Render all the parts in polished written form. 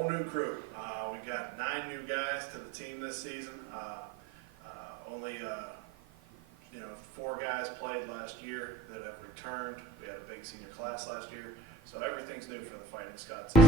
whole new crew. We got 9 new guys to the team this season. Only 4 guys played last year that have returned. We had a big senior class last year, so everything's new for the Fighting Scots this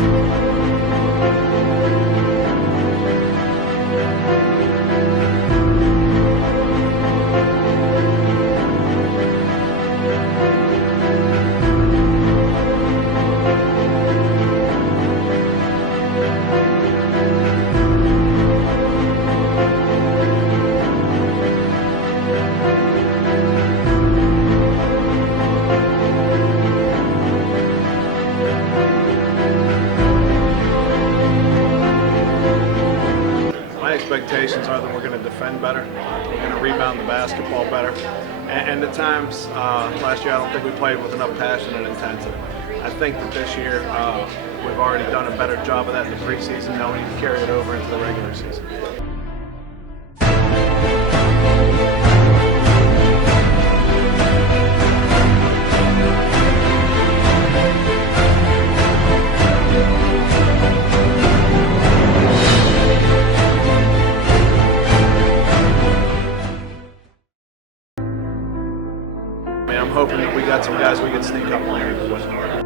My expectations are that we're going to defend better, we're going to rebound the basketball better, and at times last year I don't think we played with enough passion and intensity. I think that this year we've already done a better job of that in the preseason. Now we need to carry it over into the regular season. I'm hoping that we got some guys we can sneak up on here with.